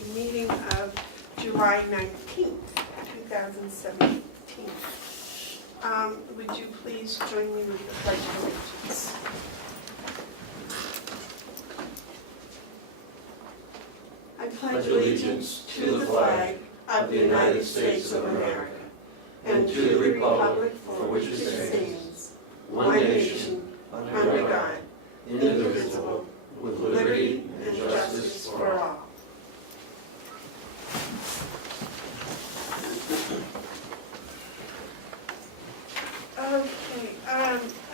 monthly meeting of July 19th, 2017. Would you please join me with the Pledge of Allegiance? I pledge allegiance to the flag of the United States of America and to the republic for which it stands, one nation, under God, indivisible, with liberty and justice for all. Okay,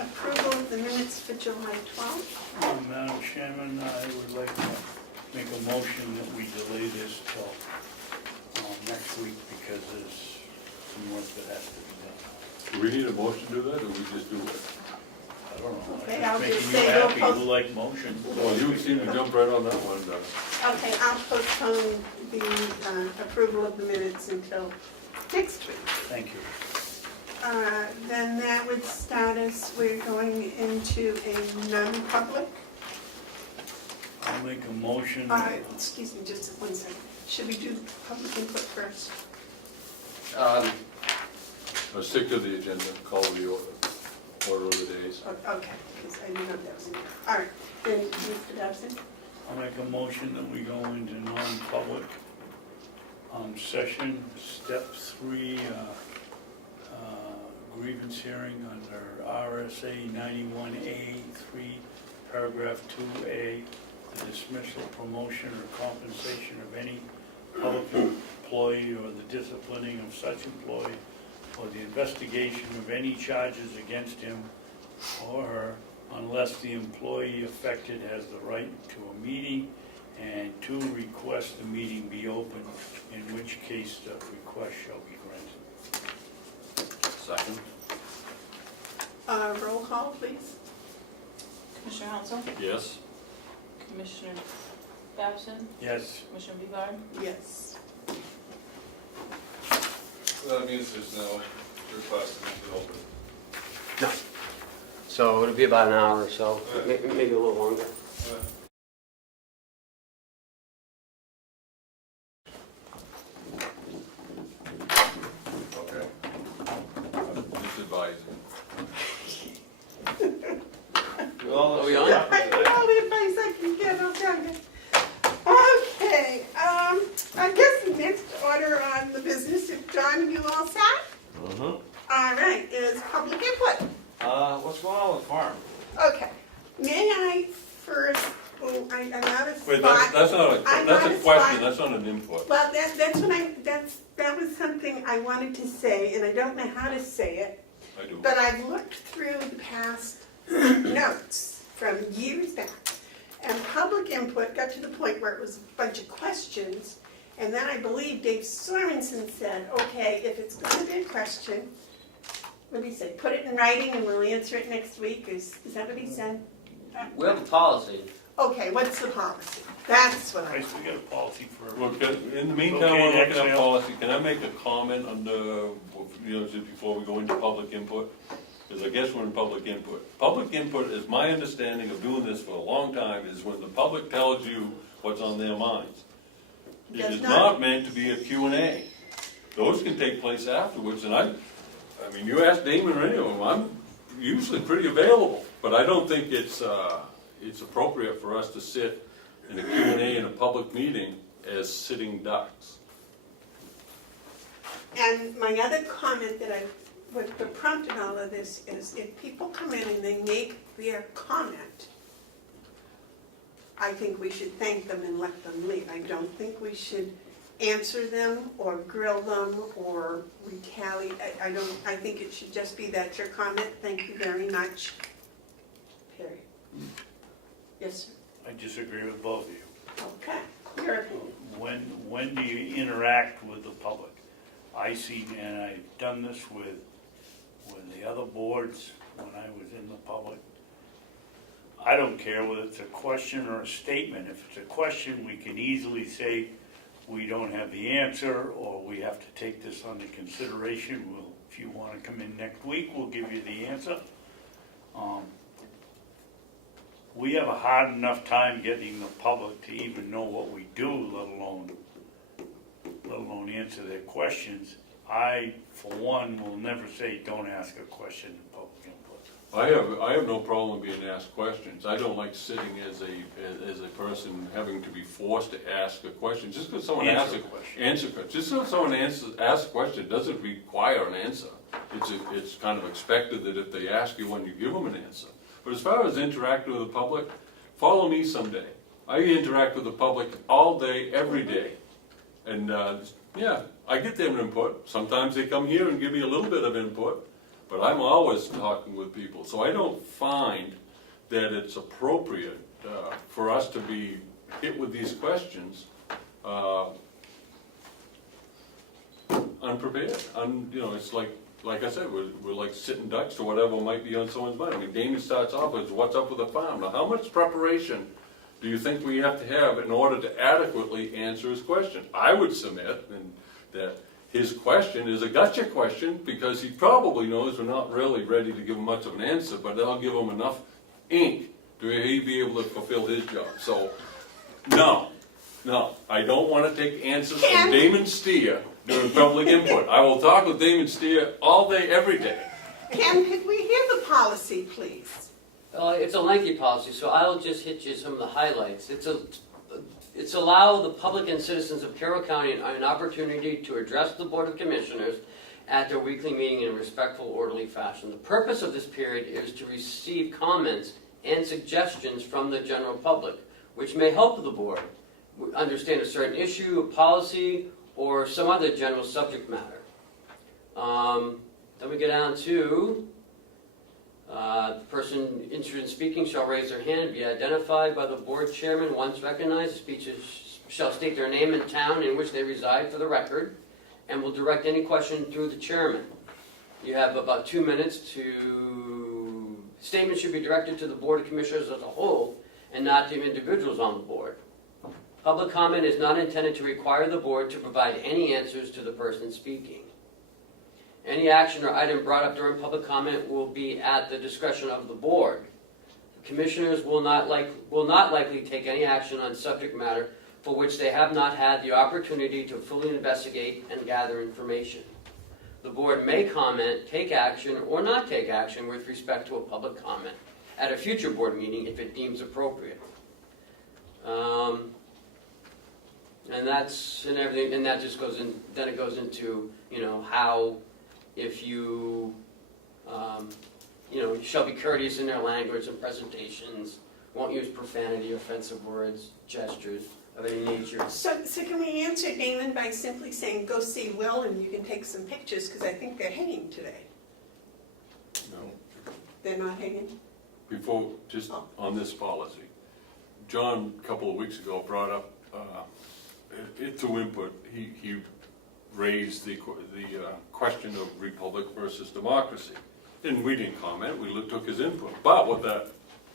approval of the minutes for July 12th. Madam Chairman, I would like to make a motion that we delay this till next week because there's some work that has to be done. Do we need a motion to do that, or we just do it? I don't know. Okay, I'm I'll just just making you say we'll happy. post- You like motion. Well, you seem to jump right on that one. Okay, I'll postpone the approval of the minutes until next week. Thank you. Then that would start us, we're going into a non-public. I'll make a motion. Excuse me, just 1 second. Should we do public input first? Stick to the agenda, call the order of the days. Okay, because I didn't know that was in there. All right, then Mr. Babson? I'll make a motion that we go into non-public session, step 3, grievance hearing under RSA 91A 3, paragraph 2A, the dismissal, promotion, or compensation of any public employee or the disciplining of such employee or the investigation of any charges against him or her unless the employee affected has the right to a meeting and to request the meeting be open, in which case the request shall be granted. Second. Roll call, please. Commissioner Hounsell, Yes. Commissioner Babson, Yes. Commissioner Bevard, Yes. So that means there's no request to make it open. No. So it'll be about an hour or so, Right. maybe a little longer. Okay. Just advising. Well, Are we on? I need all the advice I can get, I'll tell you. Okay, I guess the next order on the business, if John, you all set? All right, is public input. what's going on with farm? Okay, may I first, I'm out of Wait, spot. that's not a, I'm that's not a a question, spot. that's not an input. Well, that's what that was something I wanted to say, and I don't know how to say it, I do. but I've looked through the past notes from years back, and public input got to the point where it was a bunch of questions, and then I believe Dave Sorensen said, okay, if it's going to be a question, what did he say, put it in writing and we'll answer it next week, is that what he said? We have a policy. Okay, what's the policy? That's what I Right, so we got a policy for. Well, in the meantime, Okay, we're looking next, at Al. policy, can I make a comment on the, just before we go into public input? Because I guess we're in public input. Public input, is my understanding of doing this for a long time, is when the public tells you what's on their minds. It Does is not- not meant to be a Q&A. Those can take place afterwards, and I mean, you ask Damon or any of them, I'm usually pretty available, but I don't think it's appropriate for us to sit in a Q&A in a public meeting as sitting ducks. And my other comment that what prompted all of this is if people come in and they make their comment, I think we should thank them and let them leave. I don't think we should answer them or grill them or retaliate. I think it should just be that's your comment, thank you very much, period. Yes, sir. I disagree with both of you. Okay, your opinion. When do you interact with the public? I see, and I've done this with the other boards when I was in the public. I don't care whether it's a question or a statement. If it's a question, we can easily say we don't have the answer, or we have to take this under consideration. If you want to come in next week, we'll give you the answer. We have a hard enough time getting the public to even know what we do, let alone let alone answer their questions. I, for one, will never say, don't ask a question in public input. I have no problem being asked questions. I don't like sitting as a person having to be forced to ask a question. Just because someone asks Answer a question. answer question. Just because someone asks a question doesn't require an answer. It's kind of expected that if they ask you one, you give them an answer. But as far as interacting with the public, follow me someday. I interact with the public all day, every day. And yeah, I get their input. Sometimes they come here and give me a little bit of input, but I'm always talking with people. So I don't find that it's appropriate for us to be hit with these questions unprepared. You know, it's like I said, we're like sitting ducks or whatever might be on someone's mind. I mean, Damon starts off with, what's up with the farm? Now, how much preparation do you think we have to have in order to adequately answer his question? I would submit that his question is a gotcha question because he probably knows we're not really ready to give him much of an answer, but that'll give him enough ink to be able to fulfill his job. So, no, I don't want to take answers from Damon Steer during public input. I will talk with Damon Steer all day, every day. Ken, could we hear the policy, please? It's a lengthy policy, so I'll just hit you some of the highlights. It's allow the public and citizens of Carroll County an opportunity to address the Board of Commissioners at their weekly meeting in a respectful, orderly fashion. The purpose of this period is to receive comments and suggestions from the general public, which may help the board understand a certain issue, a policy, or some other general subject matter. Then we get down to the person interested in speaking shall raise their hand and be identified by the board chairman. Once recognized, the speeches shall state their name and town in which they reside for the record, and will direct any question through the chairman. You have about 2 minutes to... Statements should be directed to the Board of Commissioners as a whole, and not to individuals on the board. Public comment is not intended to require the board to provide any answers to the person speaking. Any action or item brought up during public comment will be at the discretion of the board. The commissioners will not likely take any action on subject matter for which they have not had the opportunity to fully investigate and gather information. The board may comment, take action, or not take action with respect to a public comment at a future board meeting if it deems appropriate. And everything, and that just goes in. Then it goes into, you know, how. If you, you shall be courteous in their language and presentations, won't use profanity, offensive words, gestures of any nature. So can we answer Damon by simply saying, go see Will and you can take some pictures, because I think they're hanging today. No. They're not hanging? Before, just on this policy, John, a couple of weeks ago, brought up, through input, he raised the question of republic versus democracy. And we didn't comment, we took his input. But what that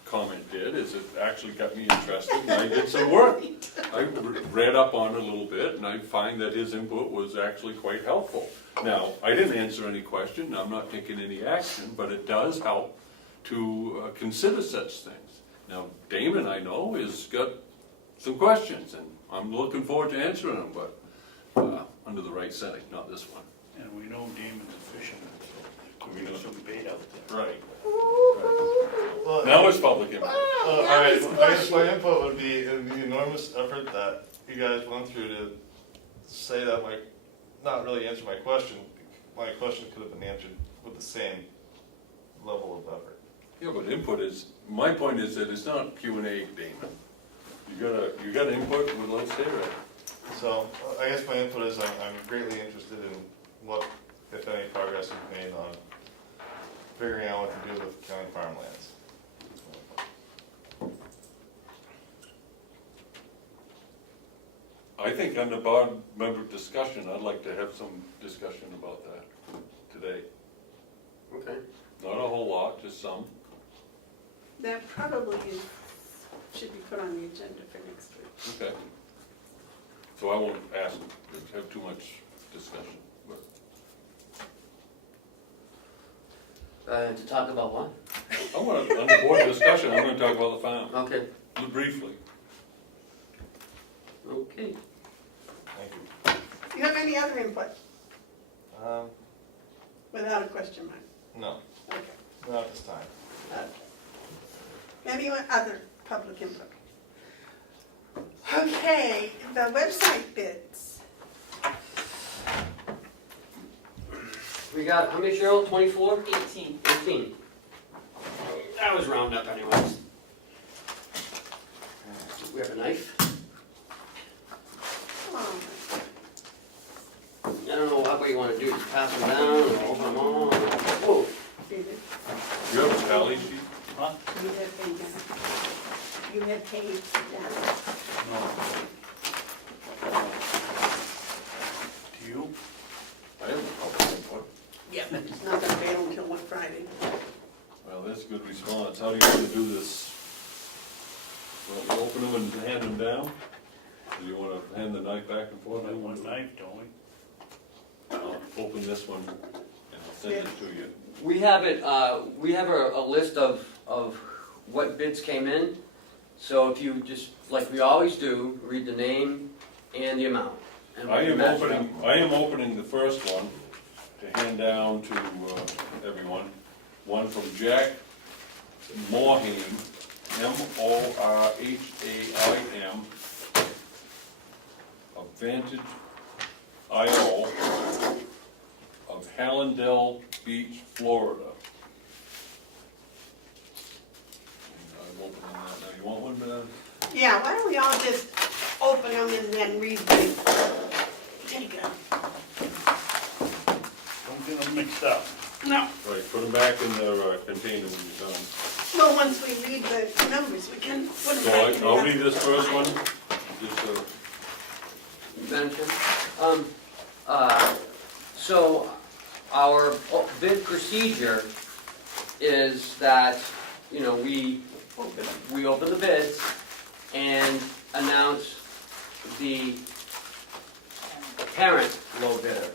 comment did is it actually got me interested, and I did some work. I read up on it a little bit, and I find that his input was actually quite helpful. Now, I didn't answer any question, I'm not taking any action, but it does help to consider such things. Now, Damon, I know, has got some questions, and I'm looking forward to answering them, but under the right setting, not this one. And we know Damon's a fisherman, so we know some bait out there. Right. Well, Now it's public input. all right, I guess my input would be the enormous effort that you guys went through to say that, like, not really answer my question. My question could have been answered with the same level of effort. Yeah, but input is, my point is that it's not Q&A, Damon. You got input, well, let's hear it. So, I guess my input is I'm greatly interested in what, if any, progress you've made on figuring out what to do with county farmlands. I think under board member discussion, I'd like to have some discussion about that today. Okay. Not a whole lot, just some. That probably should be put on the agenda for next week. Okay. So I won't ask to have too much discussion, but To talk about what? under board discussion, I'm gonna talk about the farm, Okay. briefly. Okay. Thank you. Do you have any other input without a question mark? No, Okay. not this time. Any other public input? Okay, the website bids. We got, how many, Cheryl? 24? 18. 18. That was round up anyways. We have a knife. Come on. I don't know what you want to do, just pass them down or open them all. Whoa. David, You have a tally sheet? Huh? you have paid down. You have paid down. No. Do you? I have a couple of them. Yeah, but it's not gonna fail until what, Friday? Well, that's a good response. How do you want to do this? Want to open them and hand them down? Do you want to hand the knife back and forth? Only one knife, don't we? I'll open this one and I'll send it to you. We have it, we have a list of what bids came in. So if you just, like we always do, read the name and the amount. And we I can am match it up. opening the first one to hand down to everyone. One from Jack Morhaime, Morhaim, of Vantage IO of Hallandale Beach, Florida. I'm opening that now. You want one, man? Yeah, why don't we all just open them and then read them? There you go. Don't get them mixed up. No. Right, put them back in their container when you're done. Well, once we read the numbers, we can put them So back in. I'll read this first one. Just, Madam Chair? So our bid procedure is that, you know, we open the bids and announce the parent low bidder.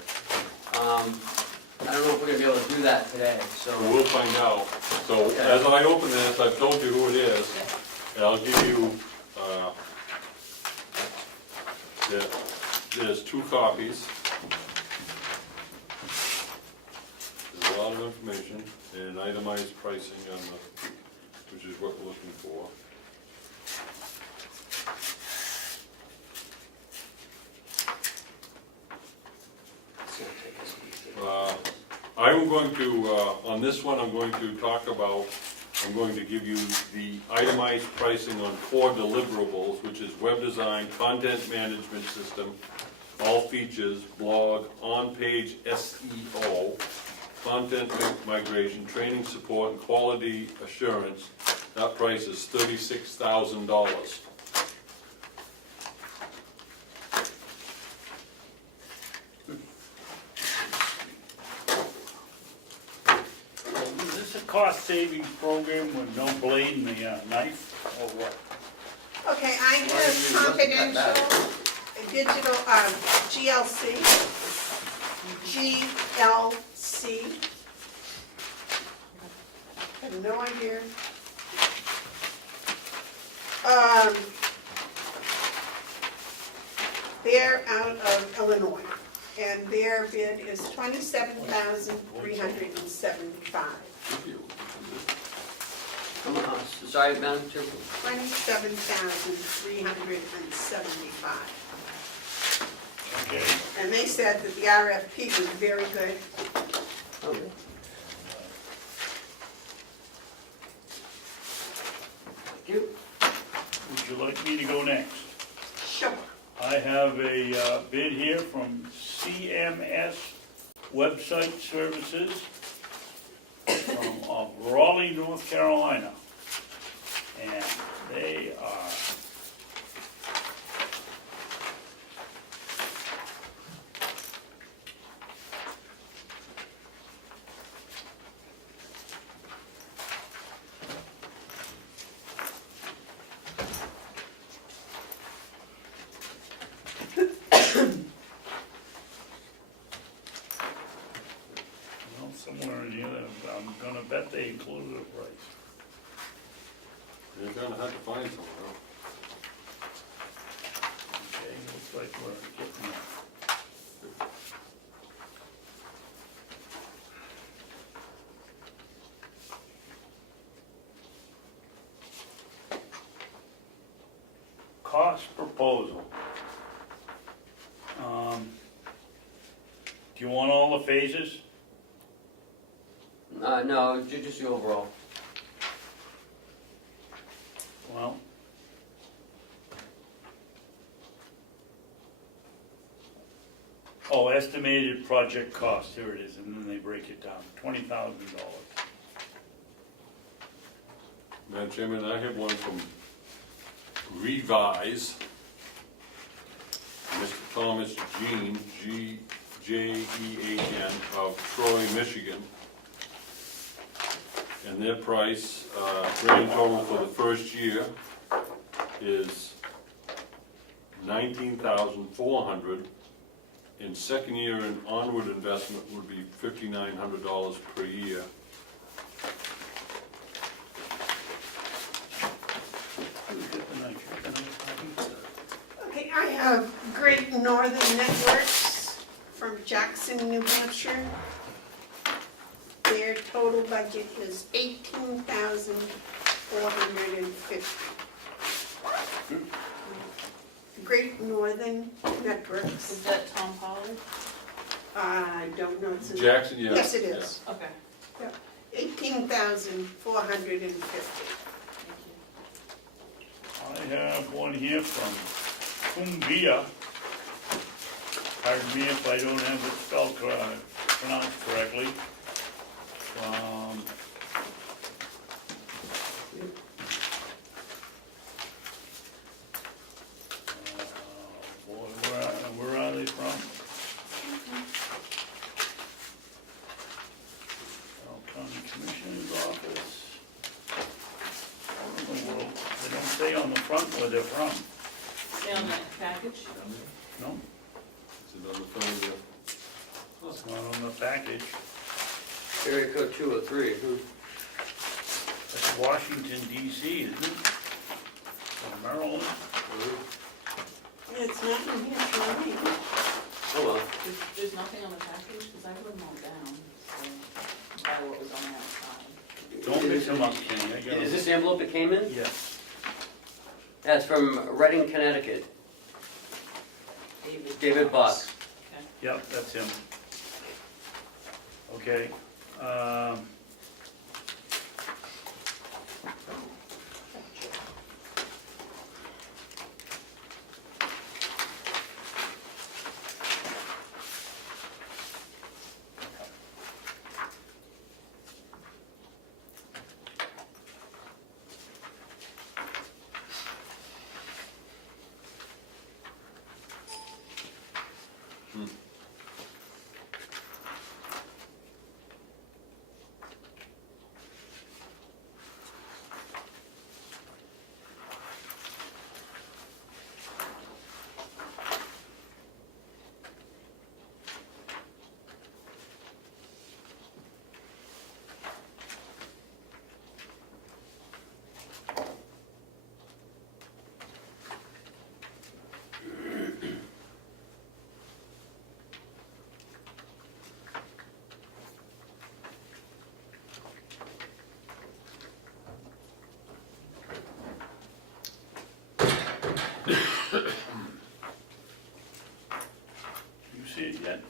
I don't know if we're gonna be able to do that today, so. we'll find out. So as I open this, I've told you who it is, and I'll give you, there's 2 copies. There's a lot of information and itemized pricing on the, which is what we're looking for. I'm going to, on this one, I'm going to talk about, I'm going to give you the itemized pricing on 4 deliverables, which is web design, content management system, all features, blog, on-page SEO, content migration, training support, and quality assurance. That price is $36,000. Is this a cost savings program with no blade in the knife, or what? Okay, I have confidential, digital, GLC. I have no idea. They're out of Illinois, and their bid is $27,375. Sorry, Madam Chair? $27,375. Okay. And they said that the RFP was very good. Okay. Thank you. Would you like me to go next? Sure. I have a bid here from CMS Website Services from Raleigh, North Carolina. And they are somewhere in here, I'm gonna bet they included a price. You're gonna have to find someone, Okay, looks like we're getting there. Cost proposal. Do you want all the phases? No, just the overall. Well. Oh, estimated project cost, here it is, and then they break it down, $20,000. Madam Chairman, I have one from Revise, Mr. Thomas Jean, G-J-E-A-N, of Troy, Michigan. And their price, grand total for the first year is $19,400. In second year and onward investment would be $5,900 per year. Okay, I have Great Northern Networks from Jackson, New Hampshire. Their total budget is $18,450. Great Northern Networks. Is that Tom Pollard? I don't know. It's in- Jackson, yeah. Yes, it is. Okay, 18,450. thank you. I have one here from Cumbia. Pardon me if I don't have it spelled pronounced correctly. Boy, where are they from? Carroll County Commissioners Office. All in the world. They don't say on the front where they're from. Stay on that package? No, Is it on the phone there? it's not on the package. Area code 203. That's Washington DC, isn't it? Or Maryland? It's not in here for me. Oh well. There's nothing on the package, because I wrote them all down, so by what was on the outside. Don't mix them up, Kenny. I got Is this the envelope that came in? Yes. That's from Reading, Connecticut. David Bach. Okay. Yep, that's him. Okay. See it yet?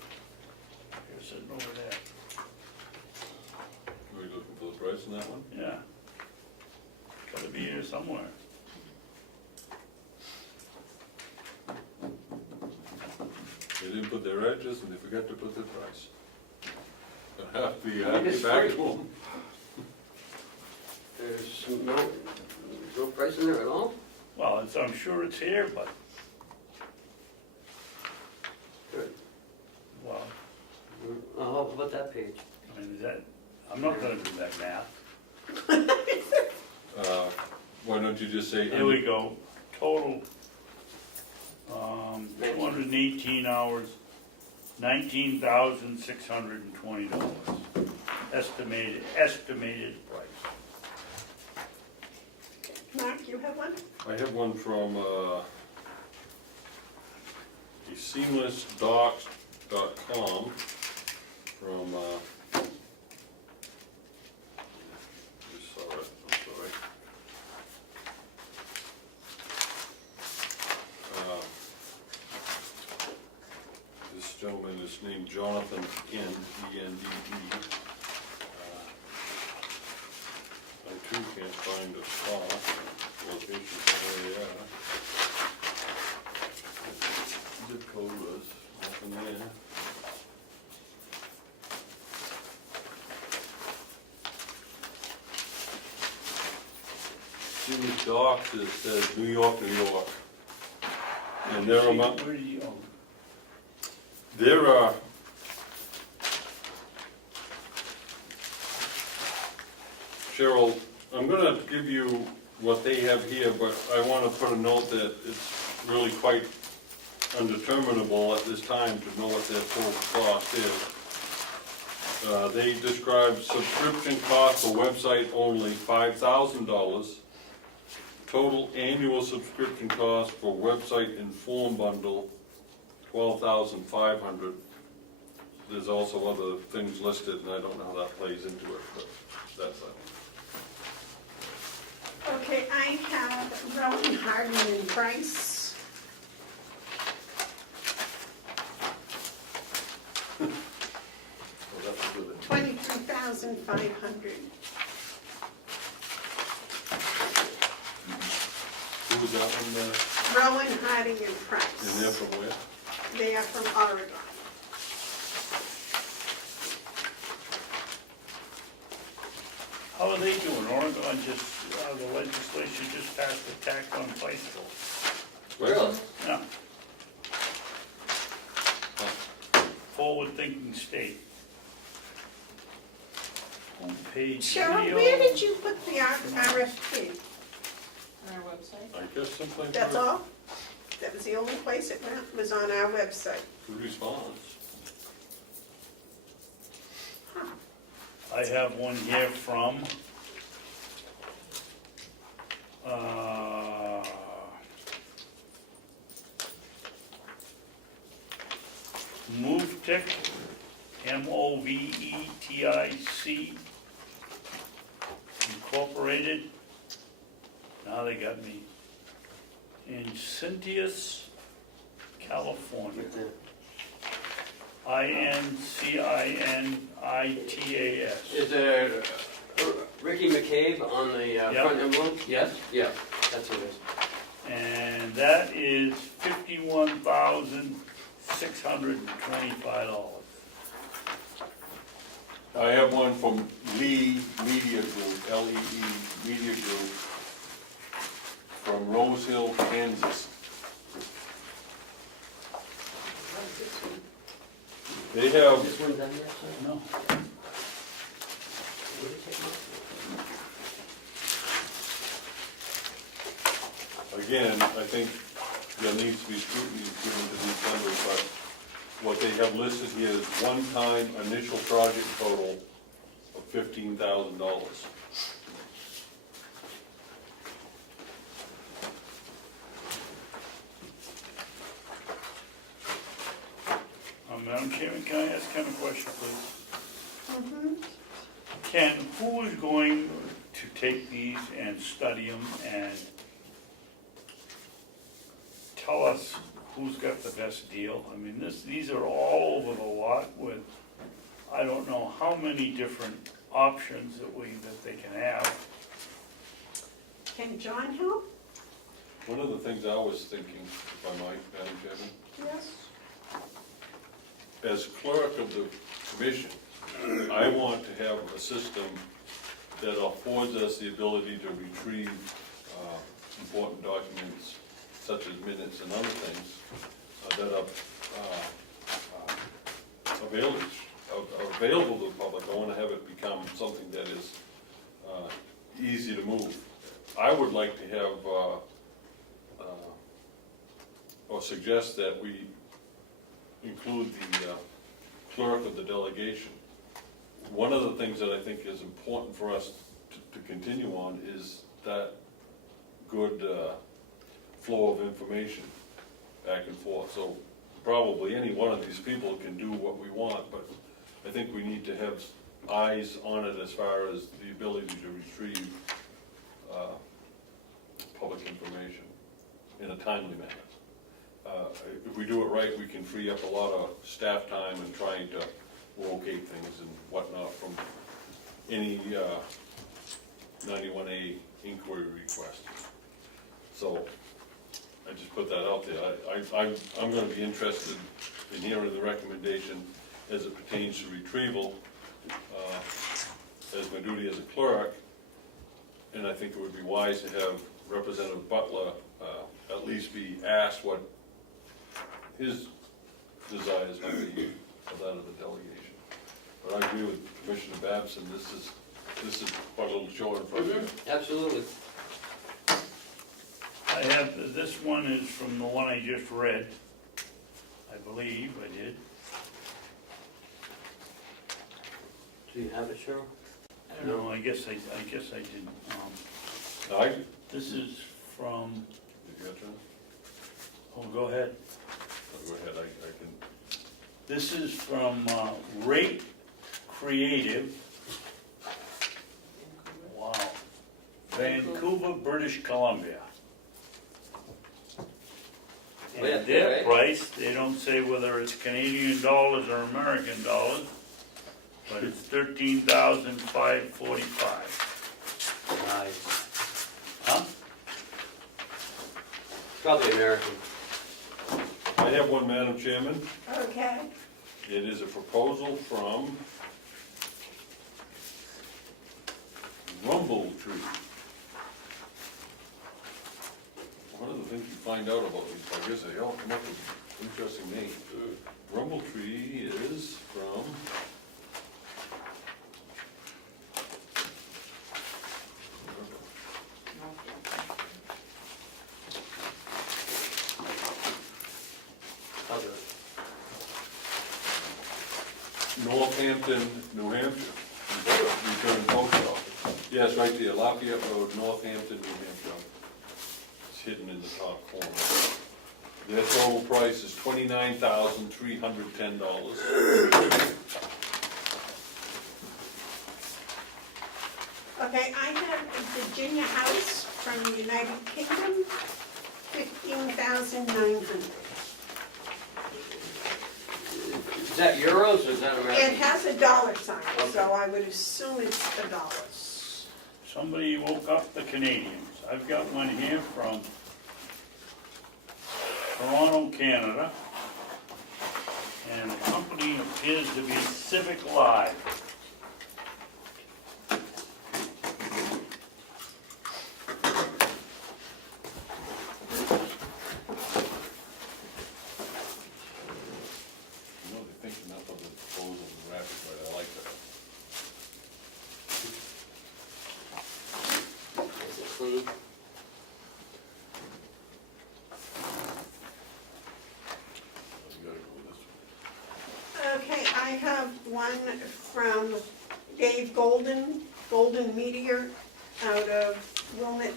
You're sitting over there. Are you looking for the price on that one? Yeah. Gotta be here somewhere. They didn't put their address and they forgot to put their price. I'll have to be It's back free. to them. There's no price in there at all? Well, I'm sure it's here, but, Good. well, How about that page? I mean, is that, I'm not gonna do that math. Why don't you just say? Here we go. Total, 218 hours, $19,620. Estimated price. Mark, you have one? I have one from, a seamless docs GovernmentOversite.com from, just saw it, I'm sorry. This gentleman is named Jonathan E-N-D-E. I too can't find a spot, location where they are. Zip code was nothing there. See the docs, it says New York, New York. And they're among, Where do you, there are, Cheryl, I'm gonna give you what they have here, but I wanna put a note that it's really quite undeterminable at this time to know what their total cost is. They describe subscription cost for website only, $5,000. Total annual subscription cost for website and form bundle, $12,500. There's also other things listed, and I don't know how that plays into it, but that's that. Okay, I have Rowan, Harding, and Price. Well, that was with it. 23,500. Who was that one, Rowan, Harding, and and Price. they're from where? They are from Oregon. how are they doing? Oregon just, the legislation just passed a tax on bicycles. Really? Yeah. Forward-thinking state. Homepage Cheryl, video. where did you put the RFP? On our website? I guess someplace. That's all? That was the only place it went, was on our website. Good response. Huh. I have one here from, Movetic, Movetic Incorporated. Now they got me. In Cynthias, California. INCINITAS. Is there Ricky McCabe on the Yeah. front envelope? Yes? Yeah, that's what it is. And that is $51,625. I have one from Lee Media Group, L-E-E Media Group, from Rose Hill, Kansas. They have, This one done yet, sir? No, Would it take long? again, I think there needs to be scrutiny given to these numbers, but what they have listed here is one-time initial project total of $15,000. Madam Chairman, can I ask Ken a question, please? Mhm. Ken, who is going to take these and study them and tell us who's got the best deal? I mean, these are all over the lot with, I don't know how many different options that they can have. Can John help? One of the things I was thinking, if I might, Madam Chairman, Yes. as clerk of the commission, I want to have a system that affords us the ability to retrieve important documents such as minutes and other things that are available to the public. I want to have it become something that is easy to move. I would like to have, or suggest that we include the clerk of the delegation. One of the things that I think is important for us to continue on is that good flow of information back and forth. So probably any one of these people can do what we want, but I think we need to have eyes on it as far as the ability to retrieve public information in a timely manner. If we do it right, we can free up a lot of staff time in trying to locate things and whatnot from any 91A inquiry request. So I just put that out there. I'm going to be interested in hearing the recommendation as it pertains to retrieval as my duty as a clerk, and I think it would be wise to have Representative Butler at least be asked what his desires might be for that of the delegation. But I agree with Commissioner Babson, this is quite a little show in front of you. Absolutely. I have, this one is from the one I just read. I believe I did. Do you have it, Cheryl? I don't know. No, I guess I didn't. This is from, You got that? oh, go ahead. Go ahead, I can. This is from Rate Creative. Wow. Vancouver, British Columbia. Oh, yeah, And their right. price, they don't say whether it's Canadian dollars or American dollars, but it's $13,545. Nice. Huh? Probably American. I have one, Madam Chairman. Okay. It is a proposal from Rumble Tree. One of the things you find out about these, I guess they all come up with interesting names. Rumble Tree is from I'll do it. Northampton, New Hampshire. Return post office. Yes, right there, Lafayette Road, Northampton, New Hampshire. It's hidden in the top corner. Their total price is $29,310. Okay, I have a Virginia house from the United Kingdom, 15,900. Is that euros or is that It American? has a dollar sign, Okay. so I would assume it's the dollars. Somebody woke up the Canadians. I've got one here from Toronto, Canada. And the company appears to be Civic Live. You know, they think enough of the proposal and wrap it, but I like that. Is it clean? You gotta go with this one. Okay, I have one from Dave Golden, Golden Meteor, out of Wilmette,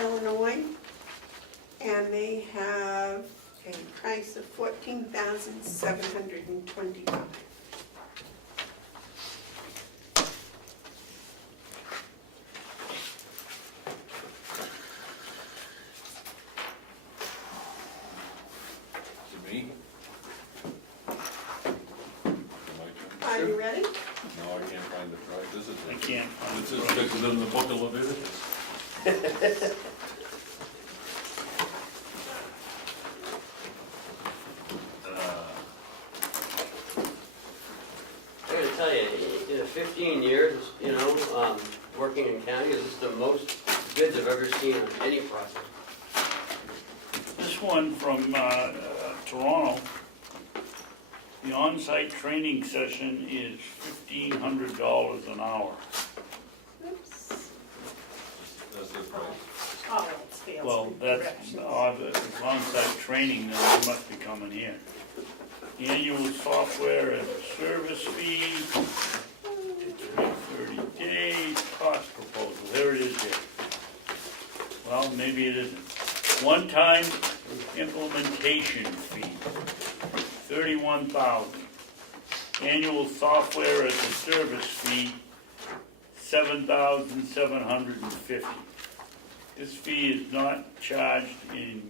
Illinois. And they have a price of $14,725. To me? My turn? Are you ready? No, I can't find it right. This is I it. can't find This it. is fixed in the book of Leviticus. I gotta tell you, in the 15 years, working in county, this is the most bids I've ever seen on any project. This one from Toronto, the on-site training session is $1,500 an hour. Oops. That's the price. Oh, it's failed. Well, that's, it's on-site training, then they must be coming here. Annual software as a service fee, 30 days, cost proposal, there it is here. Well, maybe it isn't. One-time implementation fee. $31,000. Annual software as a service fee, $7,750. This fee is not charged in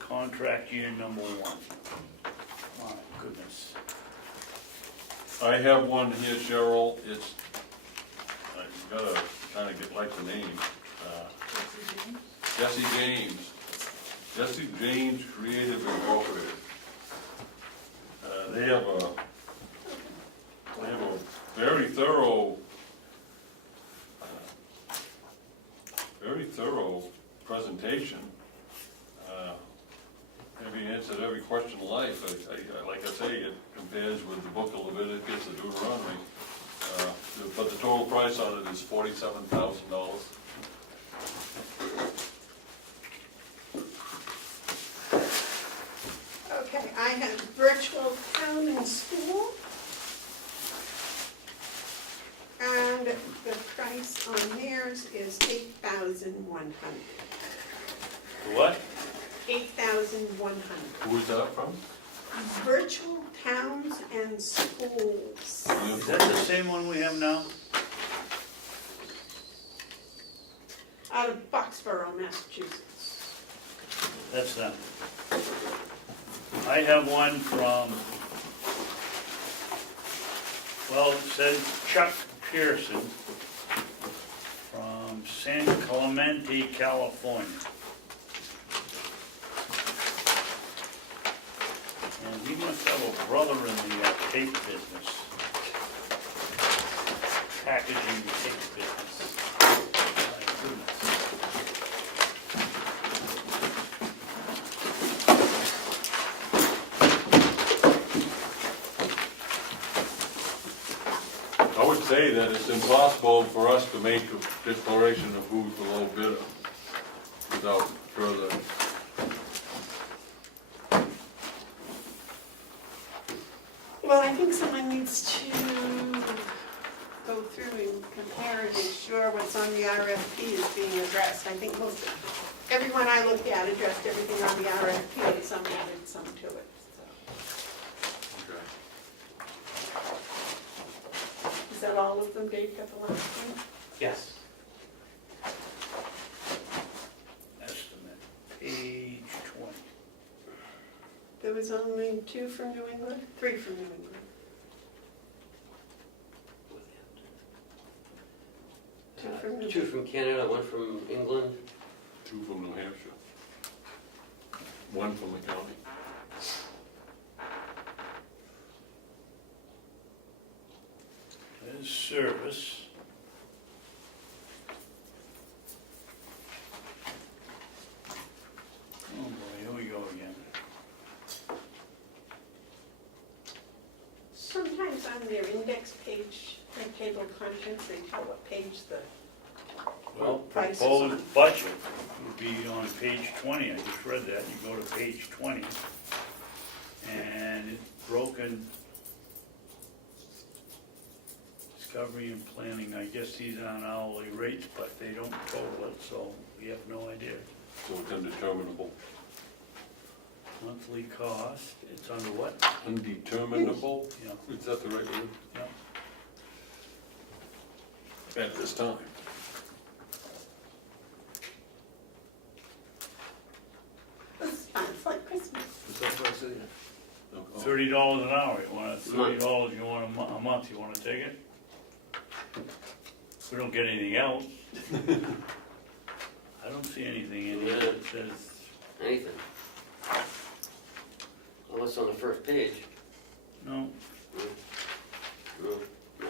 contract year number 1. My goodness. I have one here, Cheryl, it's, I gotta kinda get like the name, Jesse James Creative Incorporated. They have a very thorough presentation. Maybe answered every question in life. Like I say, it compares with the book of Leviticus and Deuteronomy. But the total price on it is $47,000. Okay, I have virtual town and school. And the price on theirs is $8,100. What? $8,100. Who is that from? Virtual towns and schools. Is that the same one we have now? Out of Foxborough, Massachusetts. That's them. I have one from, well, it says Chuck Pearson from San Clemente, California. And he must have a brother in the tape business. Packaging tape business. My goodness. I would say that it's impossible for us to make a declaration of who's the low bidder without further. Well, I think someone needs to go through and compare and make sure what's on the RFP is being addressed. I think everyone I looked at addressed everything on the RFP and some added some to it, so. Okay. Is that all of them, Dave, got the last one? Yes. Estimate, page 20. There was only 2 from New England, 3 from New England. Two from Canada, one from England. 2 from New Hampshire. 1 from the county. There's service. Oh boy, here we go again. Sometimes on their index page, their table of contents, they tell what page the Well, price is on. proposed budget would be on page 20, I just read that, you go to page 20, and it's broken, discovery and planning, I guess these aren't hourly rates, but they don't total it, so we have no idea. So it's undeterminable. Monthly cost, it's under what? Undeterminable? Yeah, Is that the right word? yeah. At this time. This is fun, it's like Christmas. Is that what I said? Oh. $30 an hour, you want $30, you want a month, you wanna take it? We don't get anything else. I don't see anything in here that says, Anything. Unless on the first page. no, No, no.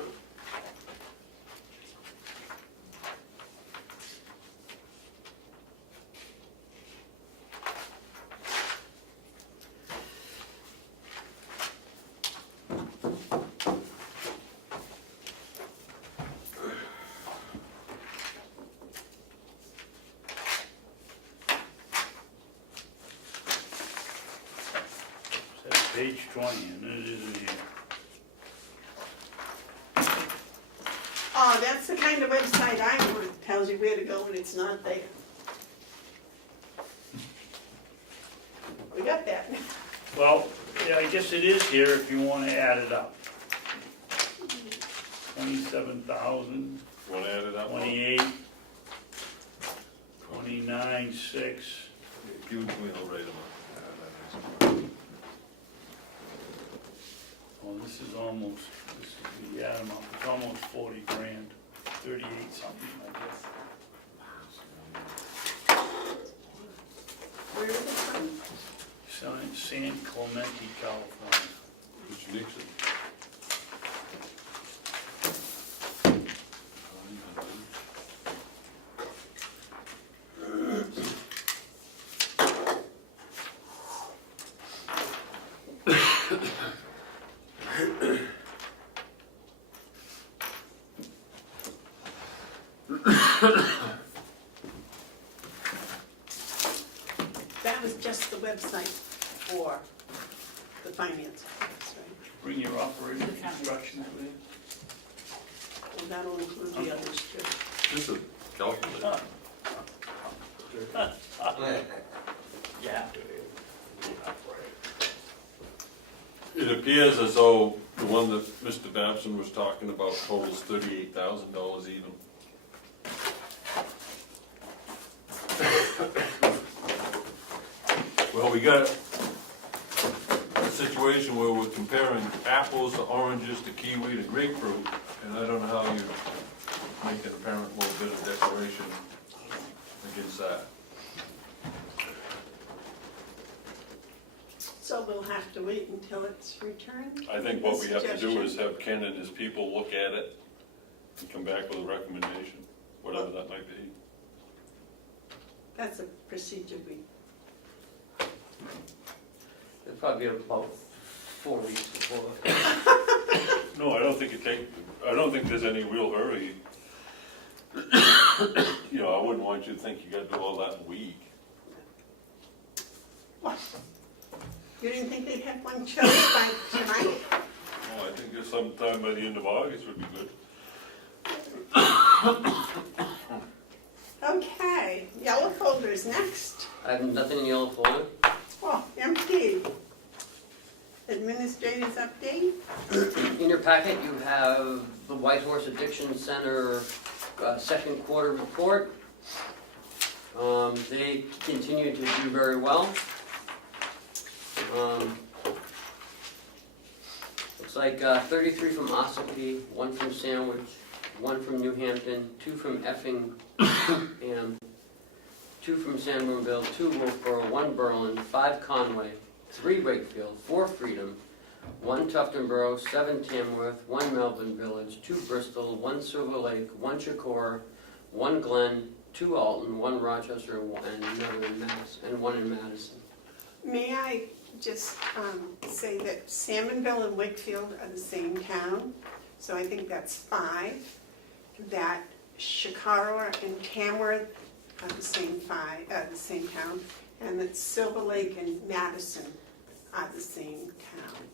says page 20, and it isn't here. Oh, that's the kind of website I want, it tells you where to go when it's not there. We got that. Well, Yeah, I guess it is here if you wanna add it up. 27,000, Wanna add it up? 28, 29,6. Give it to me, I'll write them up. Well, this is almost, this is the add 'em up, it's almost 40 grand, 38 something, I guess. Where is it from? San Clemente, California. Which Nixon? That was just the website for the finance office, right? Bring your operating instructions with you. Well, that'll include the others too. Just a calculator. Yeah. It appears as though the one that Mr. Babson was talking about totals $38,000 even. Well, we got a situation where we're comparing apples to oranges to kiwi to grapefruit, and I don't know how you make an apparent little bit of declaration against that. So we'll have to wait until it's returned? I think what we have to do Suggestion? is have Ken and his people look at it and come back with a recommendation, whatever that might be. That's a procedure we, It'll probably be about 4 weeks before. No, I don't think I don't think there's any real hurry. You know, I wouldn't want you to think you gotta do all that in a week. what? You didn't think they'd have one chose by tonight? Well, I think there's sometime by the end of August would be good. Okay, yellow folder is next. I have nothing in yellow folder. Oh, empty. Administrator's update? In your packet, you have the White Horse Addiction Center second quarter report. They continue to do very well. Looks like 33 from Ossipee, 1 from Sandwich, 1 from New Hampton, 2 from Effingham, 2 from San Marinville, 2 Wolfboro, 1 Berlin, 5 Conway, 3 Wakefield, 4 Freedom, 1 Tuftonboro, 7 Tamworth, 1 Melbourne Village, 2 Bristol, 1 Silver Lake, 1 Shakur, 1 Glen, 2 Alton, 1 Rochester, and 1 in Madison. May I just say that Salmonville and Wakefield are the same town, so I think that's 5. That Chicago and Tamworth are the same town, and that Silver Lake and Madison are the same town.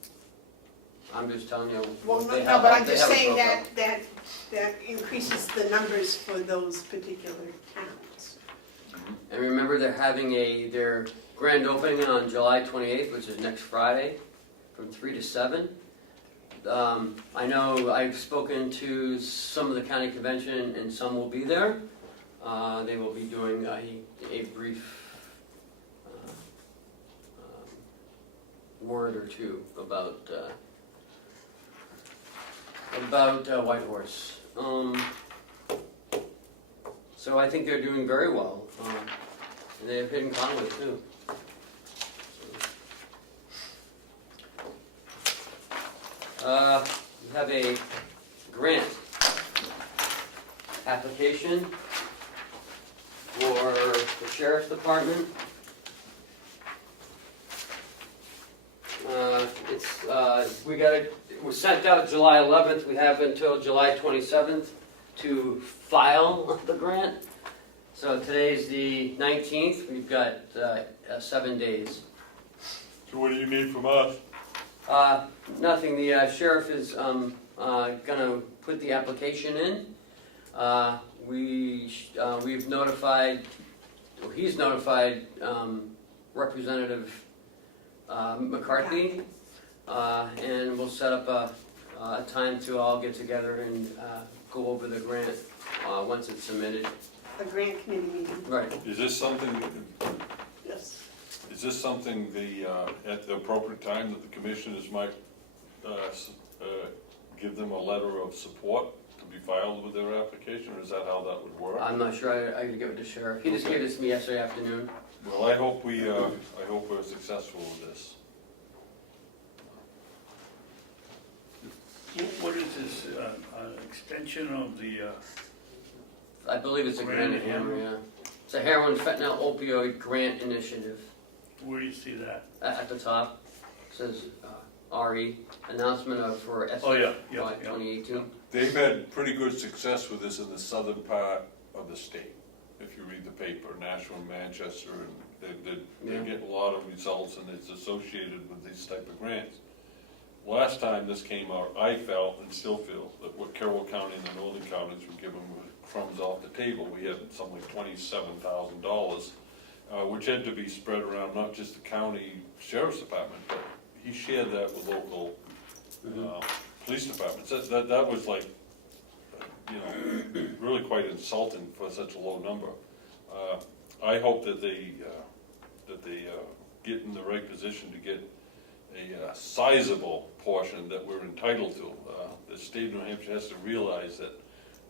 I'm just telling you. Well, they no, have- but I'm they just have it saying broke up. that increases the numbers for those particular towns. And remember, they're having their grand opening on July 28th, which is next Friday, from 3 to 7. I know I've spoken to some of the county convention, and some will be there. They will be doing a brief word or two about White Horse. So I think they're doing very well. And they have hidden Conway too. We have a grant application for the Sheriff's Department. It was sent out July 11th. We have until July 27th to file the grant. So today's the 19th. We've got 7 days. So what do you need from us? Nothing. The sheriff is gonna put the application in. We've notified, he's notified Representative McCarthy and we'll set up a time to all get together and go over the grant once it's submitted. A grant committee meeting. Right. Is this something, Yes. is this something at the appropriate time that the commissioners might give them a letter of support to be filed with their application, or is that how that would work? I'm not sure, I could give it to Sheriff. He just gave this to me yesterday afternoon. Well, I hope we're successful with this. What is this, extension of the, I believe it's a grant hammer, yeah. It's a heroin fentanyl opioid grant initiative. where do you see that? At the top, it says RE, announcement for Oh, yeah, SF yeah, yeah. 2018. They've had pretty good success with this in the southern part of the state. If you read the paper, Nashville, Manchester, and they get a lot of results, and it's associated with these type of grants. Last time this came out, I felt and still feel that what Carroll County and the northern counties were given were crumbs off the table. We had something like $27,000, which had to be spread around not just the county sheriff's department, but he shared that with local police departments. That was like, really quite insulting for such a low number. I hope that they get in the right position to get a sizable portion that we're entitled to. The state of New Hampshire has to realize that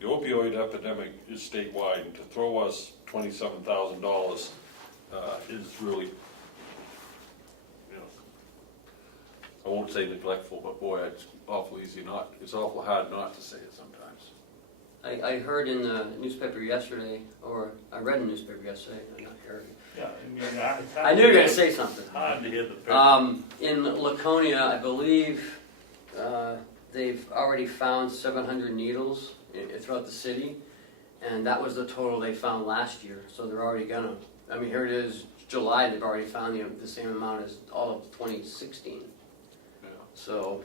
the opioid epidemic is statewide, and to throw us $27,000 is really, I won't say neglectful, but boy, it's awful it's awful hard not to say it sometimes. I heard in the newspaper yesterday, or I read in the newspaper yesterday, I not heard. Yeah, I mean, it's I knew you were going to say something. hard to hear the paper. In Laconia, I believe they've already found 700 needles throughout the city, and that was the total they found last year. So they're already gonna. I mean, here it is, July. They've already found the same amount as all of 2016. Yeah. So,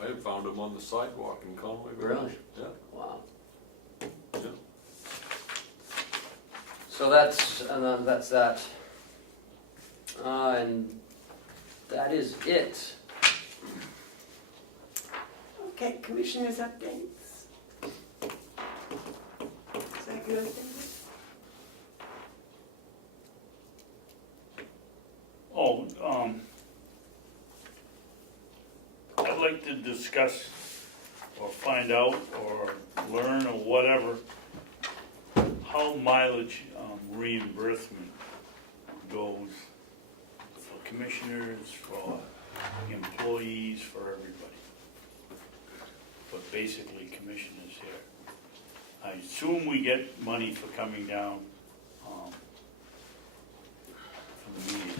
I have found them on the sidewalk in Comeau. Really? Yeah. wow. Yeah. So that's that, and that is it. Okay, commissioners' updates. Is that good? Oh, I'd like to discuss or find out or learn or whatever how mileage reimbursement goes for commissioners, for employees, for everybody. But basically commissioners here. I assume we get money for coming down for the meetings.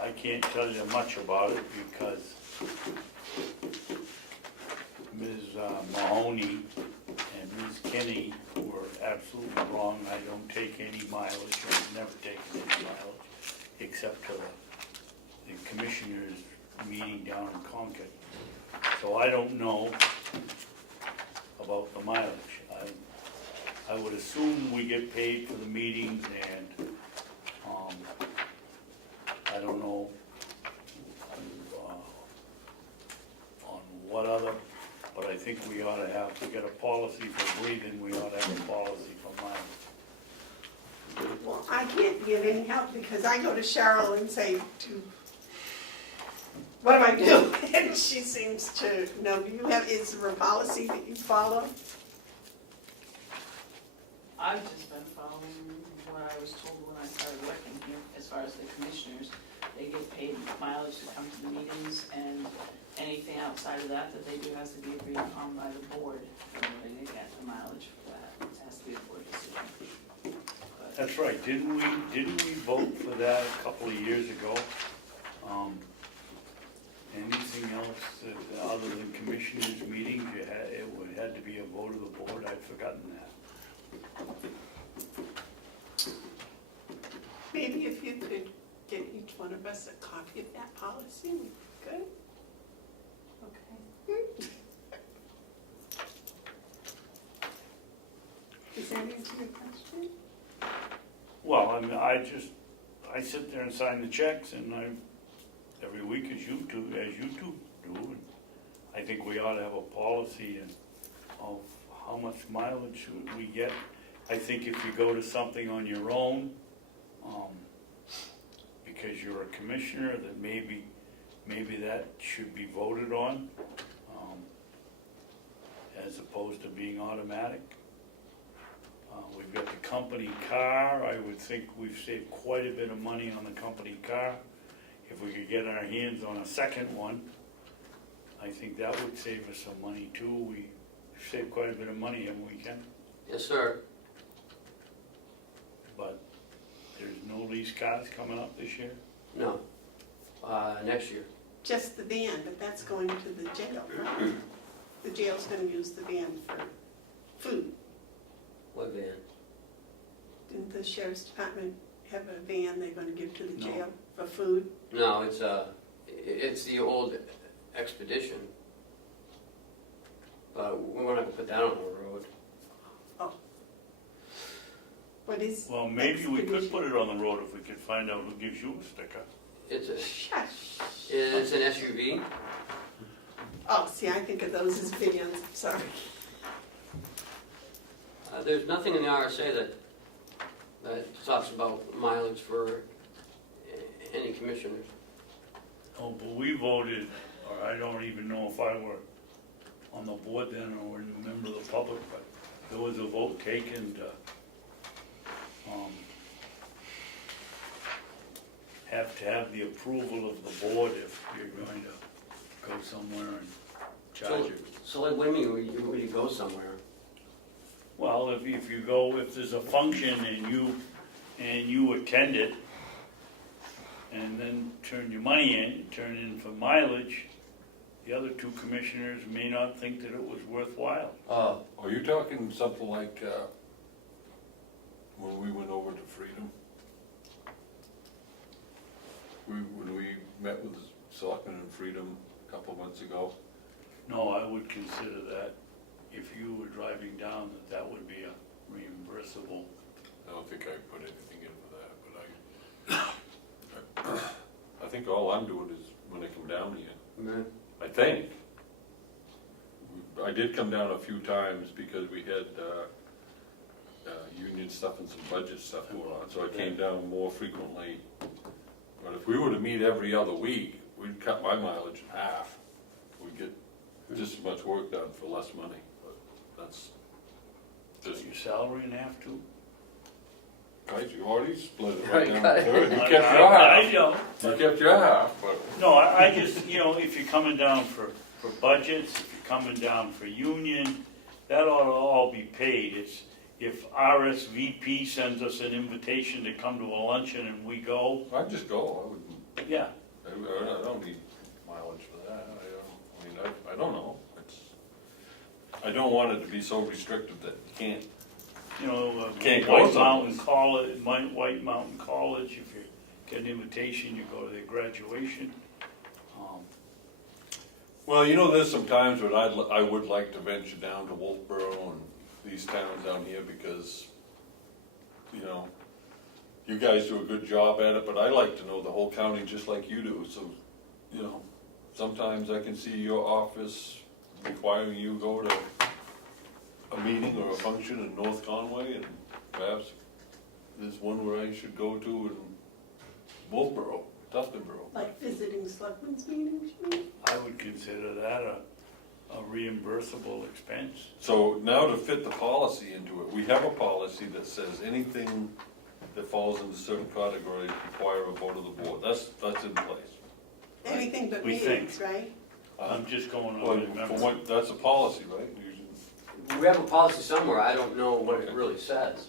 I can't tell you much about it because Ms. Mahoney and Ms. Kinney were absolutely wrong. I don't take any mileage, I've never taken any mileage, except to the commissioners' meeting down in Concord. So I don't know about the mileage. I would assume we get paid for the meetings, and I don't know on what other, but I think we ought to have, we got a policy for breathing, we ought to have a policy for mileage. Well, I can't give any help because I go to Cheryl and say, what do I do? And she seems to know. Is there a policy that you follow? I've just been following what I was told when I started working here, as far as the commissioners. They get paid mileage to come to the meetings, and anything outside of that they do has to be agreed upon by the board in order to get the mileage for that. It has to be a board decision. But That's right, didn't we vote for that a couple of years ago? Anything else that, other than commissioners' meetings, had to be a vote of the board? I'd forgotten that. Maybe if you could get each one of us a copy of that policy, would be good. okay. Does that answer your question? Well, I mean, I sit there and sign the checks, and every week as you two do, and I think we ought to have a policy of how much mileage we get. I think if you go to something on your own, because you're a commissioner, that maybe that should be voted on, as opposed to being automatic. We've got the company car. I would think we've saved quite a bit of money on the company car. If we could get our hands on a second one, I think that would save us some money too. We saved quite a bit of money, haven't we, Ken? Yes, sir. But there's no lease cars coming up this year? No. Next year. Just the van, but that's going to the jail, right? The jail's gonna use the van for food. What van? Didn't the sheriff's department have a van they're gonna give to the No. jail for food? No, it's the old Expedition. But we're not gonna put that on the road. What is? Well, maybe we could Expedition? put it on the road if we could find out who gives you a sticker. It's Shush. an SUV. Oh, see, I think of those as vans, sorry. There's nothing in the RSA that talks about mileage for any commissioners. Oh, but we voted, or I don't even know if I were on the board then or a member of the public, but there was a vote taken to have the approval of the board if you're going to go somewhere and charge it. So like, what do you mean, when you go somewhere? Well, if you go, if there's a function and you attend it, and then turn your money in, turn in for mileage, the other two commissioners may not think that it was worthwhile. Are you talking something like, when we went over to Freedom? When we met with the selectmen in Freedom a couple of months ago? No, I would consider that, if you were driving down, that would be a reimbursable. I don't think I put anything in for that, but I think all I'm doing is when I come down here, Man. I think. I did come down a few times because we had union stuff and some budget stuff going on, so I came down more frequently. But if we were to meet every other week, we'd cut my mileage in half. We'd get just as much work done for less money, but that's just, Your salary in half too? guys, you already split it Right, right down got the it. third. You kept your I half. know. You kept your half, but. No, I just, if you're coming down for budgets, if you're coming down for union, that ought to all be paid. It's, if RSVP sends us an invitation to come to a luncheon and we go, I'd just go, I wouldn't, yeah. I don't need mileage for that, I don't know. I don't want it to be so restrictive that you can't. Can't go White Mountain someplace. College, White Mountain College, if you get an invitation, you go to their graduation. Well, there's some times when I would like to venture down to Wolfboro and these towns down here because, you guys do a good job at it, but I like to know the whole county just like you do, so, sometimes I can see your office requiring you go to a meeting or a function in North Conway, and perhaps there's one where I should go to in Wolfboro, Tuftonboro. Like visiting selectmen's meetings, you mean? I would consider that a reimbursable expense. So now to fit the policy into it, we have a policy that says anything that falls into certain categories require a vote of the board. That's in place. Anything but We meetings, think. right? I'm just going Well, on the for memory. what, that's a policy, right? We have a policy somewhere, I don't know what it really says.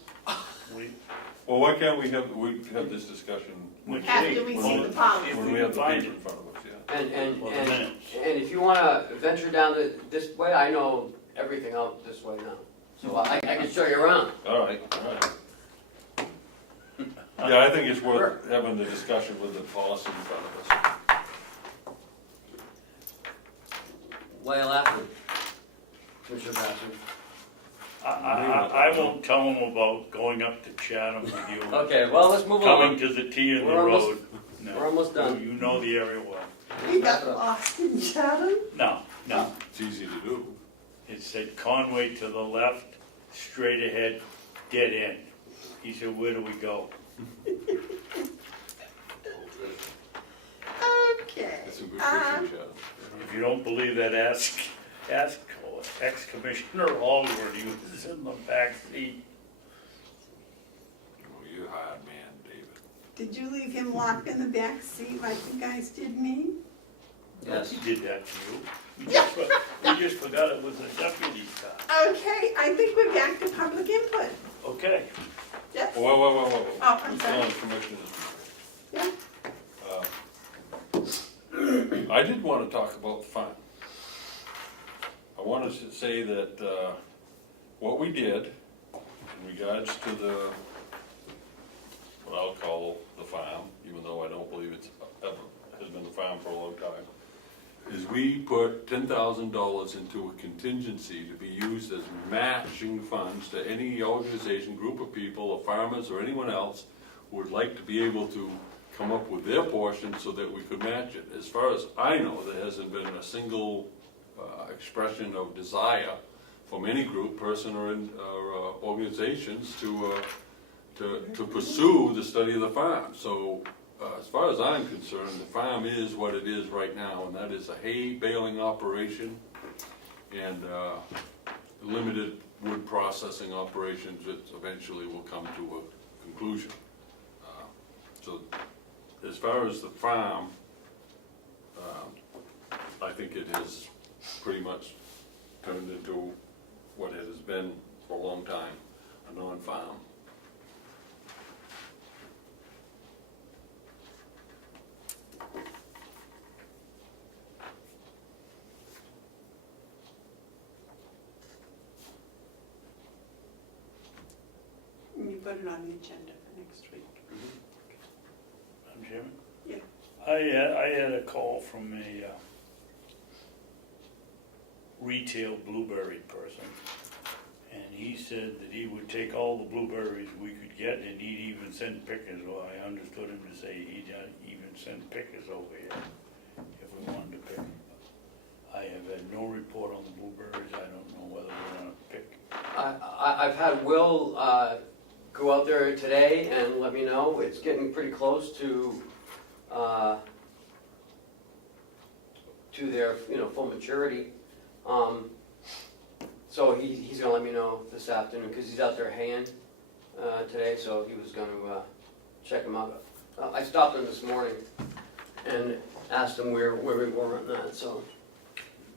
Well, why can't we have this discussion When After we see the policy. If when we we can have the find paper it. in front of us, yeah? Well, the minutes. And if you wanna venture down this way, I know everything out this way now. So I can show you around. All right. Yeah, I think it's worth having the discussion with the policy in front of us. Why are you laughing? Commissioner Babson? I I won't tell them about going up to Chatham with you. Okay, well, let's move Coming on. to the T in the We're almost- road. No, we're almost done. You know the area well. We got lost in Chatham. No, It's easy to do. it said Conway to the left, straight ahead, dead end. He said, where do we go? Okay. That's some good fishing, Chad. If you don't believe that, ask ex-Commissioner Allward, he was in the back seat. Oh, you're a hard man, David. Did you leave him locked in the back seat like you guys did me? Yes. He did that to you. We just forgot it was a deputy's car. Okay, I think we're back to public input. Okay. Yes? Whoa. Oh, I'm It's sorry. on Commissioners. Yeah. I did want to talk about the farm. I wanted to say that what we did in regards to the, what I'll call the farm, even though I don't believe it's ever has been the farm for a long time, is we put $10,000 into a contingency to be used as matching funds to any organization, group of people, or farmers, or anyone else who would like to be able to come up with their portion so that we could match it. As far as I know, there hasn't been a single expression of desire from any group, person, or organizations to pursue the study of the farm. So as far as I'm concerned, the farm is what it is right now, and that is a hay baling operation and limited wood processing operations that eventually will come to a conclusion. So as far as the farm, I think it has pretty much turned into what it has been for a long time, a non-farm. You put it on the agenda for next week. Madam Chairman? Yeah. I had a call from a retail blueberry person, and he said that he would take all the blueberries we could get, and he'd even send pickers. Well, I understood him to say he'd even send pickers over here if we wanted to pick them. I have had no report on the blueberries. I don't know whether we're gonna pick. I've had Will go out there today and let me know. It's getting pretty close to their, full maturity. So he's gonna let me know this afternoon, because he's out there haying today, so he was gonna check them out. I stopped him this morning and asked him where we were on that, so.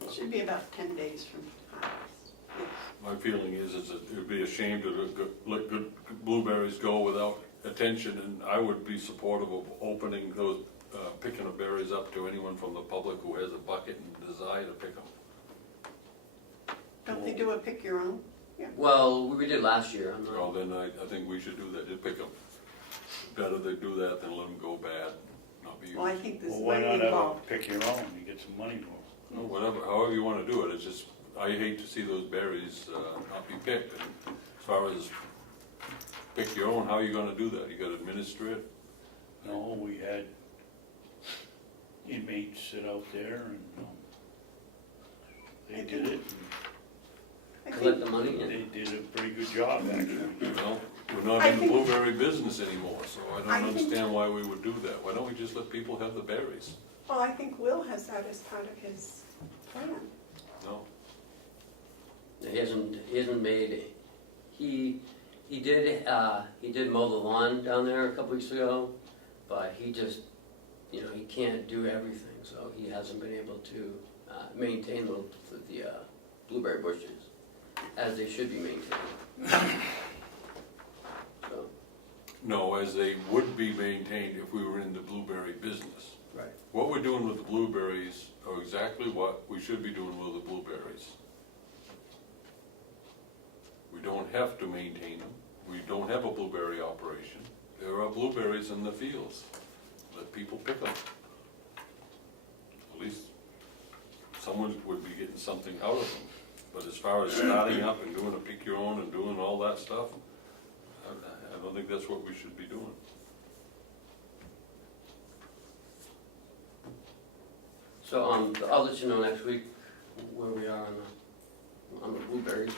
It should be about 10 days from harvest. Yes. My feeling is that it would be a shame to let good blueberries go without attention, and I would be supportive of opening those, picking of berries up to anyone from the public who has a bucket and desire to pick them. Don't they do a pick your own? Well, we did last year. I'm Well, not, then I think we should do that, just pick them. Better they do that than let them go bad, not be used. Well, I think there's Well, why money not have a involved. pick your own? You get some money for it. No, whatever, however you wanna do it, it's just, I hate to see those berries not be picked. And as far as pick your own, how are you gonna do that? You gotta administer it? No, we had inmates sit out there and they did it. I collect think, the money And and. they did a pretty good job, actually. Well, we're not I in the think- blueberry business anymore, so I I don't think- understand why we would do that. Why don't we just let people have the berries? well, I think Will has that as part of his plan. No? He hasn't made, he did mow the lawn down there a couple weeks ago, but he just, he can't do everything, so he hasn't been able to maintain the blueberry bushes as they should be maintained. So, No, as they would be maintained if we were in the blueberry business. right. What we're doing with the blueberries are exactly what we should be doing with the blueberries. We don't have to maintain them. We don't have a blueberry operation. There are blueberries in the fields. Let people pick them. At least someone would be getting something out of them. But as far as starting up and doing a pick your own and doing all that stuff, I don't think that's what we should be doing. So, I'll let you know next week where we are on the blueberries.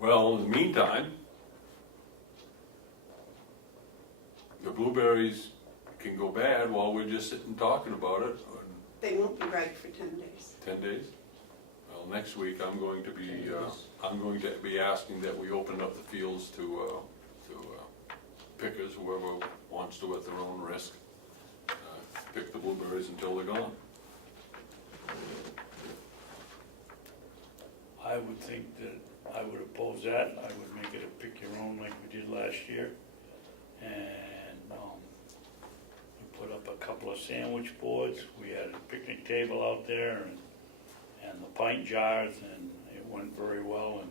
Well, in the meantime, the blueberries can go bad while we're just sitting talking about it. They won't be ripe for 10 days. 10 days? Well, next week, I'm going to be asking that we open up the fields to pickers, whoever wants to at their own risk, pick the blueberries until they're gone. I would think that I would oppose that. I would make it a pick your own like we did last year. And we put up a couple of sandwich boards. We had a picnic table out there and the pint jars, and it went very well. And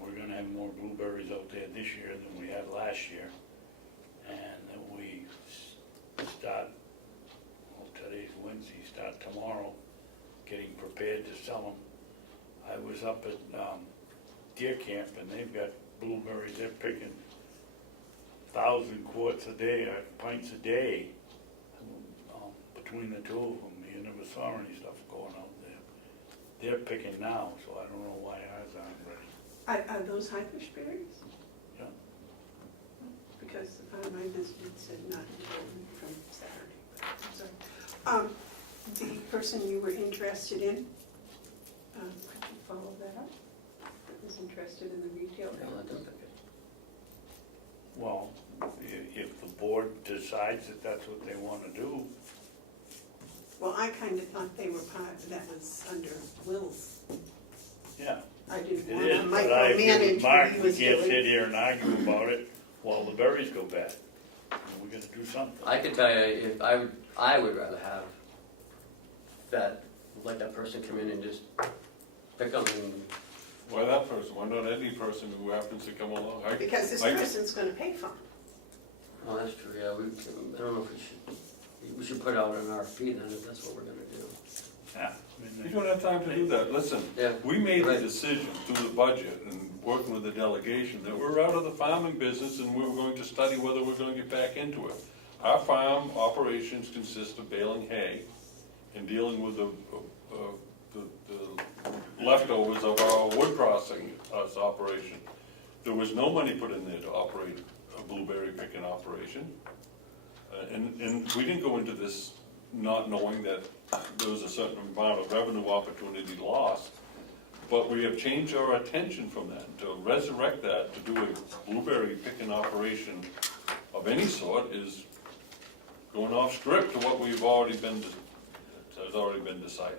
we're gonna have more blueberries out there this year than we had last year. And then we start, well, today's Wednesday, start tomorrow, getting prepared to sell them. I was up at Deer Camp, and they've got blueberries, they're picking 1,000 quarts a day, or pints a day, between the two of them. You never saw any stuff going out there. They're picking now, so I don't know why ours aren't ready. Are those highbush berries? Yeah. Because my husband said not until from Saturday. So, the person you were interested in, could you follow that up? That was interested in the retail? Yeah, let them pick it. Well, if the board decides that that's what they want to do, Well, I kind of thought they were that was under Will's. yeah. I didn't It want is, to but I agree micromanage with Mark, what he we was can't sit doing. here and argue about it while the berries go bad. We gotta do something. I could tell you, if I would rather have that, let that person come in and just pick them and, Why that person? Why not any person who happens to come along? Because this person's going to pay for them. oh, that's true, yeah, I don't know if we should put out an RFP then, if that's what we're gonna do. Yeah. You don't have time to do that. Listen, Yeah. we made the Right. decision through the budget and working with the delegation that we're out of the farming business and we're going to study whether we're going to get back into it. Our farm operations consist of baling hay and dealing with the leftovers of our wood processing operation. There was no money put in there to operate a blueberry picking operation. And we didn't go into this not knowing that there was a certain amount of revenue opportunity lost. But we have changed our attention from that. To resurrect that, to do a blueberry picking operation of any sort is going off script to what has already been decided.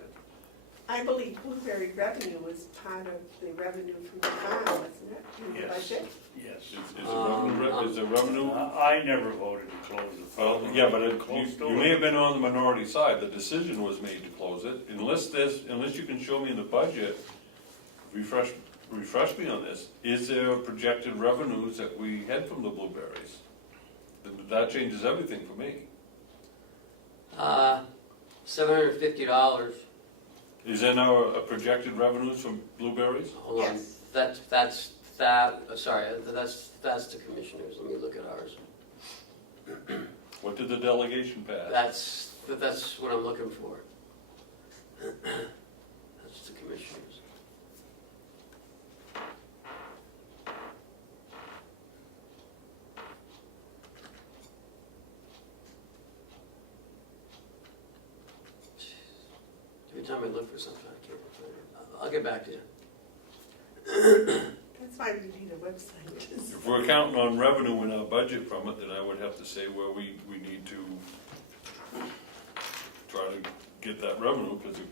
I believe blueberry revenue was part of the revenue from the farm, wasn't it, in the Yes. budget? Yes. Is the revenue? I never voted to close the farm. Well, yeah, but Close you may have been on the minority side. The decision was made to close it. Unless you can show me in the budget, refresh me on this, is there projected revenues that we had from the blueberries? That changes everything for me. $750. Is there now a projected revenues from blueberries? Hold on, Yes. that's the commissioners, let me look at ours. What did the delegation pass? That's what I'm looking for. That's the commissioners. Every time I look for something, I can't find it. I'll get back to you. That's why we need a website. If we're counting on revenue in our budget from it, then I would have to say where we need to try to get that revenue, because the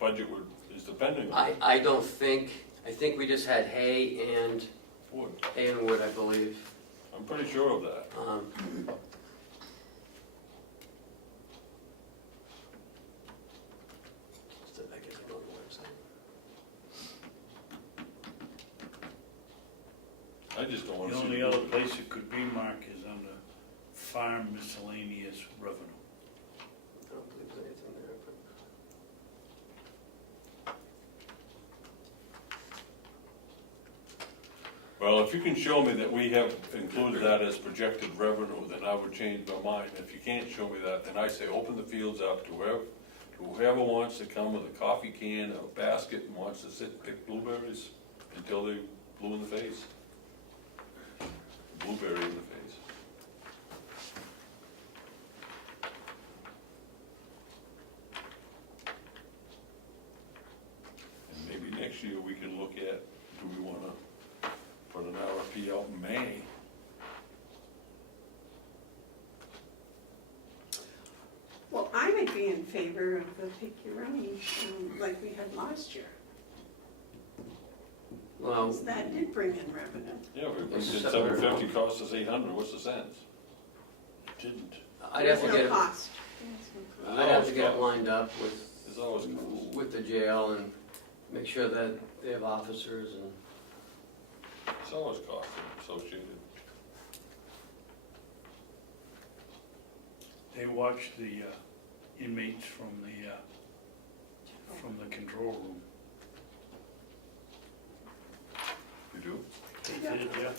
budget is depending on it. I don't think, I think we just had hay and Wood. wood, I believe. I'm pretty sure of that. I guess I go on the website. I just don't want The to see. only other place it could be, Mark, is under farm miscellaneous revenue. I don't believe there's anything there, but Well, if you can show me that we have included that as projected revenue, then I would change my mind. If you can't show me that, then I say open the fields up to whoever wants to come with a coffee can or a basket and wants to sit and pick blueberries until they blue in the face. Blueberry in the face. And maybe next year we can look at, do we wanna put an RFP out in May? Well, I would be in favor of the pick-your-own, like we had last year. Well, 'Cause that did bring in revenue. Yeah, we It's did separate. 750, cost us 800, what's the sense? It didn't. I'd have to There's get no it, cost. I'd have to get it lined up There's always cost. with the jail and make sure that they have officers and, It's always cost associated. They watched the inmates from the control room. You do? They Yeah. did, yeah.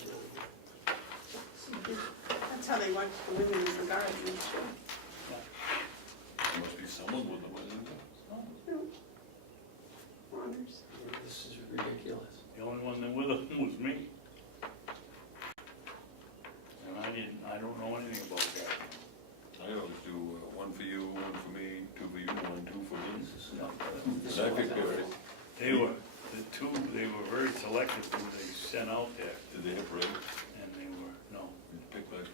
That's how they watch the women in the garden, too. There must be someone with them, isn't there? Honors. this is ridiculous. The only one that with them was me. And I don't know anything about that. I always do one for you, one for me, two for you, one, two for me. This And I is picked what- it. They were very selective who they sent out there, Did they have break? and they were, no. Did you pick like,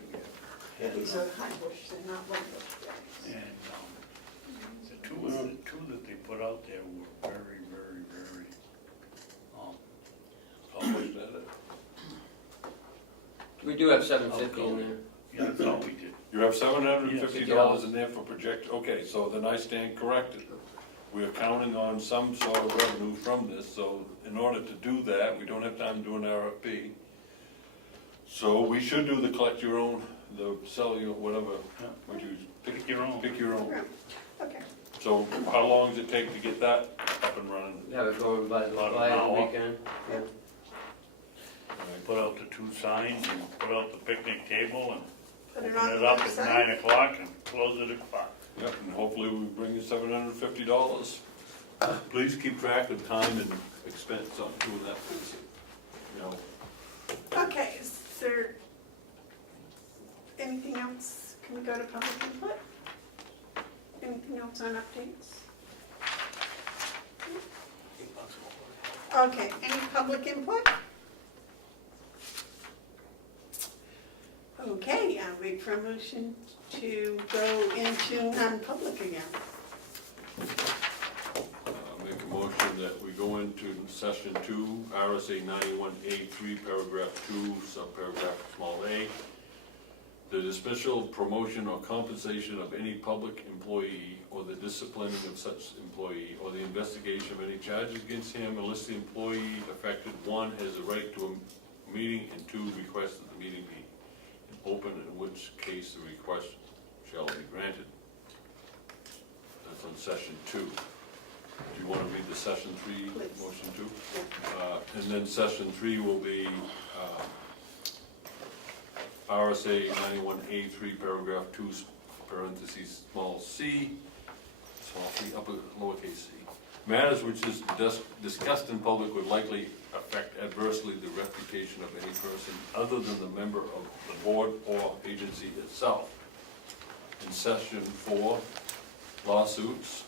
And, These are high bush, they're not white bush berries. and the two that they put out there were very, very, very, how much that is? We do have 750 in there. yeah, that's all we did. You have $750 Yes. in there for project, okay, so then I stand corrected. We're counting on some sort of revenue from this, so in order to do that, we don't have time to do an RFP. So we should do the collect your own, the sell your, whatever, Yeah. what you, Pick your own. pick your own. Yeah. Okay. So how long does it take to get that up and running? Have it going by About an the hour. weekend. Yeah. Put out the 2 signs and put out the picnic table and Put it open on it the up at website. 9 o'clock and close it at 5. Yep, and hopefully we bring you $750. Please keep track of time and expense on doing that, you know. Okay, is there anything else? Can we go to public input? Anything else on updates? Okay, any public input? Okay, I'll wait for a motion to go into non-public again. Make a motion that we go into session 2, RSA 91A3, paragraph 2, subparagraph small a. The dismissal, promotion, or compensation of any public employee, or the disciplining of such employee, or the investigation of any charges against him, unless the employee affected, 1, has a right to a meeting, and 2, requests that the meeting be open, in which case the request shall be granted. That's on session 2. Do you want to read the session 3, Please. motion 2? Yeah. And then session 3 will be RSA 91A3, paragraph 2, parentheses, small c, upper lowercase c. Matters which is discussed in public would likely affect adversely the reputation of any person other than the member of the board or agency itself. In session 4, lawsuits,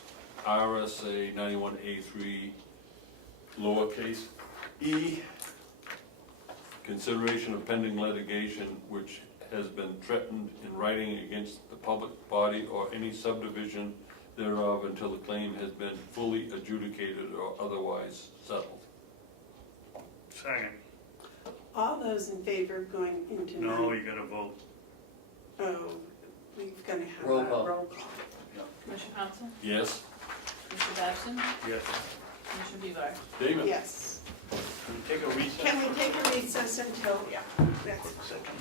RSA 91A3, lowercase e, consideration of pending litigation which has been threatened in writing against the public body or any subdivision thereof until the claim has been fully adjudicated or otherwise settled. Second. All those in favor of going into non? No, you gotta vote. Oh, we're gonna have a Roll call. roll call. Commissioner Hounsell? Yes, Mr. Babson? Yes. Commissioner Bevard? David? Yes. Can we take a recess? Can we take a recess until, yeah, that's Second.